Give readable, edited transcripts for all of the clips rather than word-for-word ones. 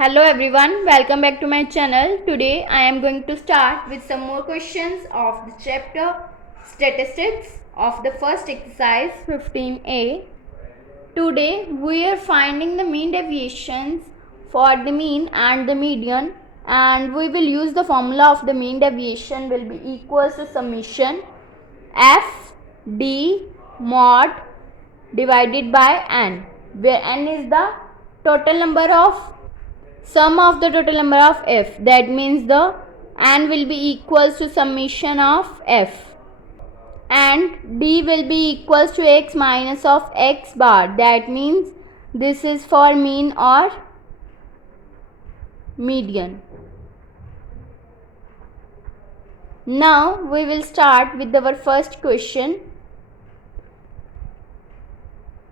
Hello everyone, welcome back to my channel. Today I am going to start with some more questions of the chapter Statistics of the first exercise 15a. Today we are finding the mean deviations for the mean and the median, and we will use the formula of the mean deviation will be equals to summation f d mod divided by n, where n is the total number of sum of the total number of f, that means the n will be equals to summation of f, and d will be equals to x minus of x bar, that means this is for mean or median. Now we will start with our first question.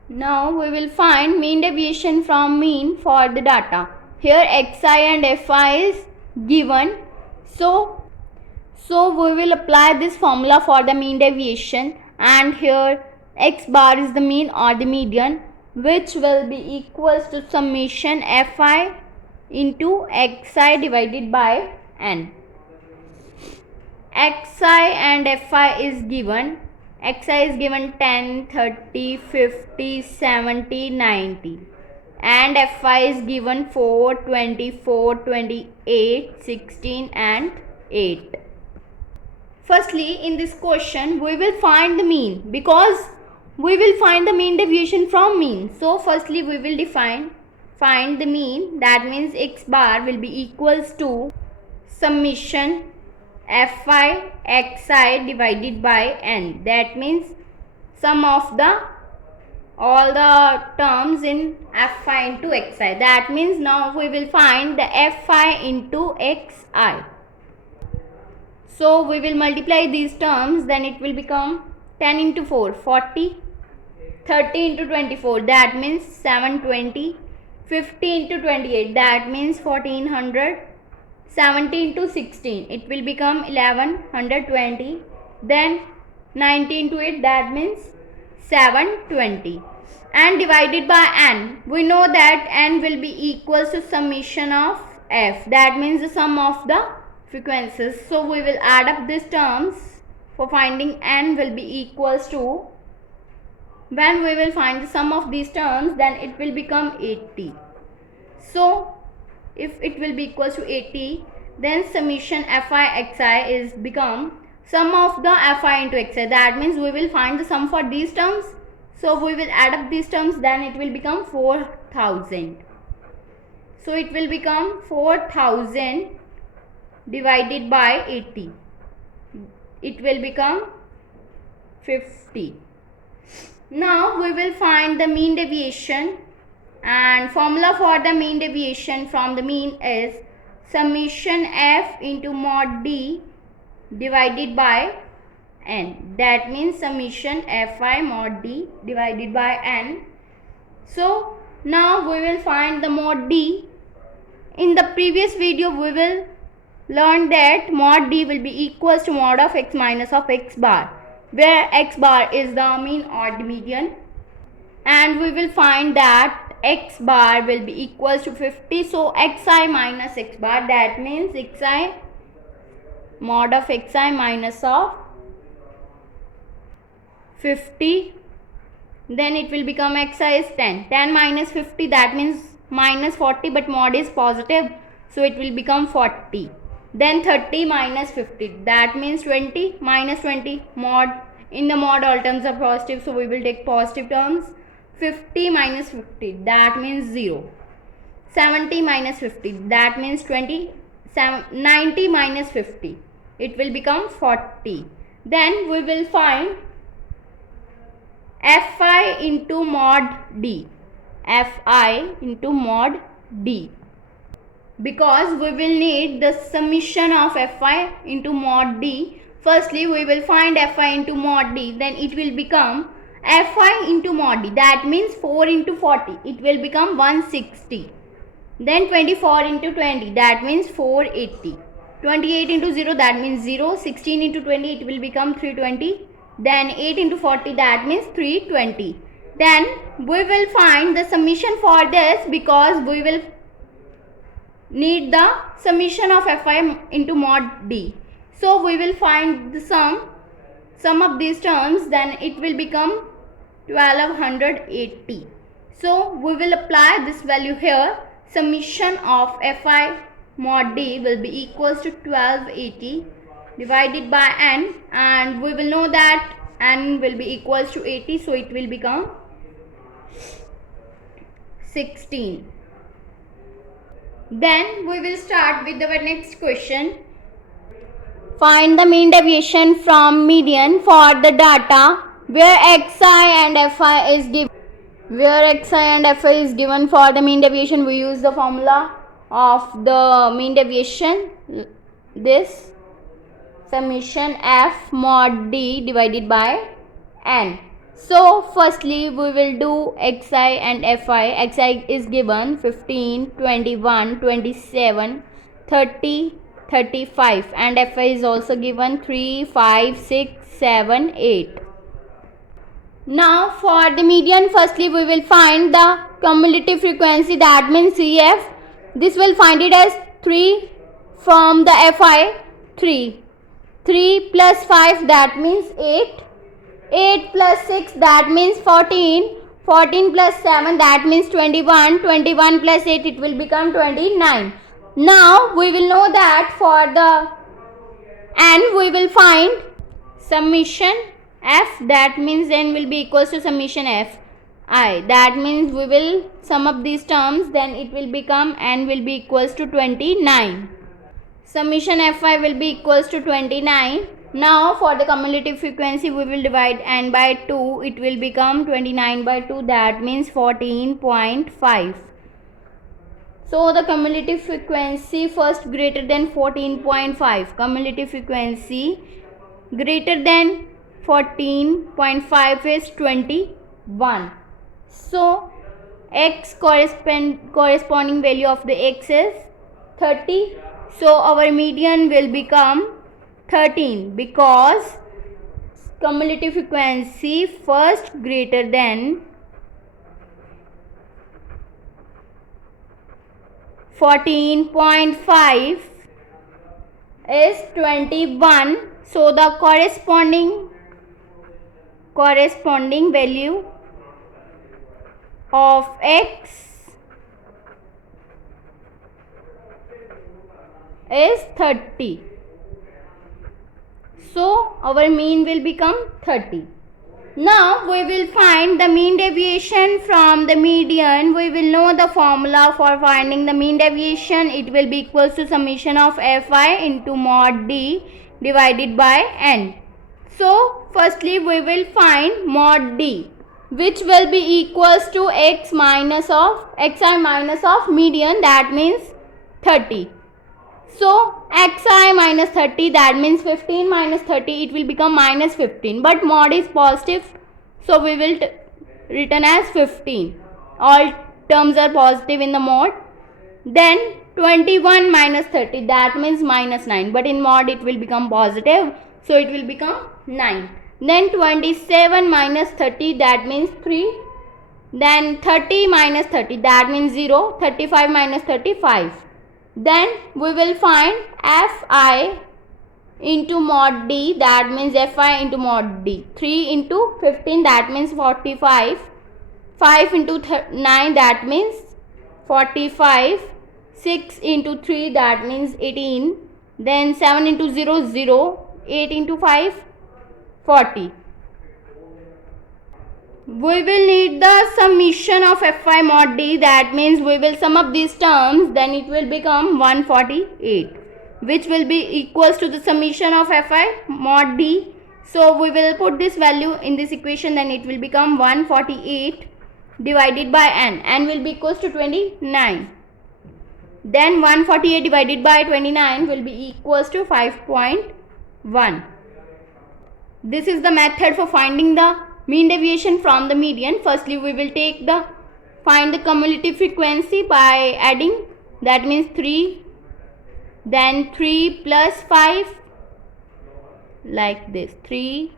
Now we will find mean deviation from mean for the data. Here xi and fi is given, so we will apply this formula for the mean deviation, and here x bar is the mean or the median, which will be equals to summation fi into xi divided by n. Xi and fi is given. Xi is given 10, 30, 50, 70, 90, and fi is given 4, 24, 28, 16 and 8. Firstly, in this question we will find the mean, because we will find the mean deviation from mean. So firstly we will find the mean, that means x bar will be equals to summation fi xi divided by n, that means sum of all the terms in fi into xi, that means now we will find the fi into xi. So we will multiply these terms, then it will become 10 into 4 40, 30 into 24 that means 720, 50 into 28 that means 1400, 70 into 16 it will become 1120, then 90 into 8 that means 720, and divided by n. We know that n will be equals to summation of f, that means the sum of the frequencies. So we will add up these terms for finding n will be equals to, when we will find the sum of these terms, then it will become 80. So if it will be equals to 80, then summation fi xi is become sum of the fi into xi, that means we will find the sum for these terms. So we will add up these terms, then it will become 4000. So it will become 4000 divided by 80, it will become 50. Now we will find the mean deviation, and formula for the mean deviation from the mean is summation f into mod d divided by n, that means summation fi mod d divided by n. So now we will find the mod d. In the previous video we will learn that mod d will be equals to mod of x minus of x bar, where x bar is the mean or the median, and we will find that x bar will be equals to 50. So xi minus x bar, that means xi mod of xi minus of 50, then it will become xi is 10. 10 minus 50 that means minus 40, but mod is positive, so it will become 40. Then 30 minus 50 that means 20, minus 20, mod, in the mod all terms are positive, so we will take positive terms. 50 minus 50 that means 0. 70 minus 50 that means 20. 90 minus 50 it will become 40. Then we will find fi into mod d, fi into mod d, because we will need the summation of fi into mod d. Firstly we will find fi into mod d, then it will become fi into mod d, that means 4 into 40 it will become 160, then 24 into 20 that means 480, 28 into 0 that means 0, 16 into 20 it will become 320, then 8 into 40 that means 320. Then we will find the summation for this, because we will need the summation of Fi into mod D. So we will find the sum of these terms, then it will become 1280. So we will apply this value here. Summation of Fi mod D will be equals to 1280 divided by n, and we will know that n will be equals to 80, so it will become 16. Then we will start with our next question. Find the mean deviation from median for the data where xi and fi is given. Where xi and fi is given for the mean deviation, we use the formula of the mean deviation, this summation f mod d divided by n. So firstly we will do xi and fi. Xi is given 15, 21, 27, 30, 35, and fi is also given 3, 5, 6, 7, 8. Now for the median, firstly we will find the cumulative frequency, that means CF. This will find it as 3 from the Fi, 3. 3 plus 5, that means 8. 8 plus 6, that means 14. 14 plus 7, that means 21. 21 plus 8, it will become 29. Now we will know that for the n we will find summation f, that means n will be equals to summation f I, that means we will sum up these terms, then it will become n will be equals to 29. Summation fi will be equals to 29. Now for the cumulative frequency we will divide n by 2, it will become 29 by 2, that means 14.5. So the cumulative frequency first greater than 14.5, cumulative frequency greater than 14.5 is 21. So x corresponding value of the x is 30. So our median will become 13, because cumulative frequency first greater than 14.5 is 21. So the corresponding value of x is 30. So our mean will become 30. Now we will find the mean deviation from the median. We will know the formula for finding the mean deviation. It will be equals to summation of fi into mod d divided by n. So firstly we will find mod d, which will be equals to xi minus of median, that means 30. So xi minus 30, that means 15 minus 30, it will become minus 15, but mod is positive, so we will written as 15. All terms are positive in the mod. Then 21 minus 30, that means minus 9, but in mod it will become positive, so it will become 9. Then 27 minus 30, that means 3. Then 30 minus 30, that means 0. 35 minus 35. Then we will find fi into mod d, that means fi into mod d. 3 into 15, that means 45. 5 into 9, that means 45. 6 into 3, that means 18. Then 7 into 0, 0. 8 into 5, 40. We will need the summation of fi mod d, that means we will sum up these terms, then it will become 148, which will be equals to the summation of fi mod d. So we will put this value in this equation, then it will become 148 divided by n will be equals to 29. Then 148 divided by 29 will be equals to 5.1. This is the method for finding the mean deviation from the median. Firstly we will find the cumulative frequency by adding, that means 3, then 3 plus 5, like this, 3,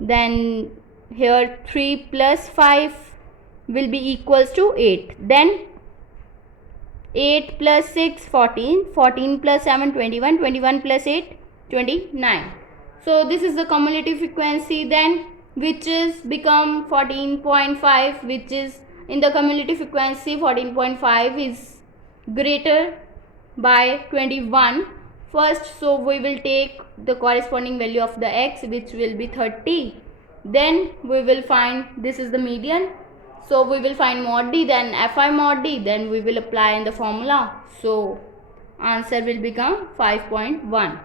then here 3 plus 5 will be equals to 8. Then 8 plus 6 14, 14 plus 7 21, 21 plus 8 29. So this is the cumulative frequency then, which is become 14.5, which is in the cumulative frequency 14.5 is greater by 21 first. So we will take the corresponding value of the x, which will be 30. Then we will find, this is the median, so we will find mod d, then fi mod d, then we will apply in the formula. So answer will become 5.1.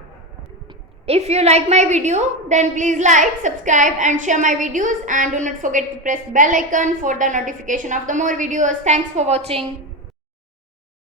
If you like my video, then please like, subscribe and share my videos, and do not forget to press bell icon for the notification of the more videos. Thanks for watching.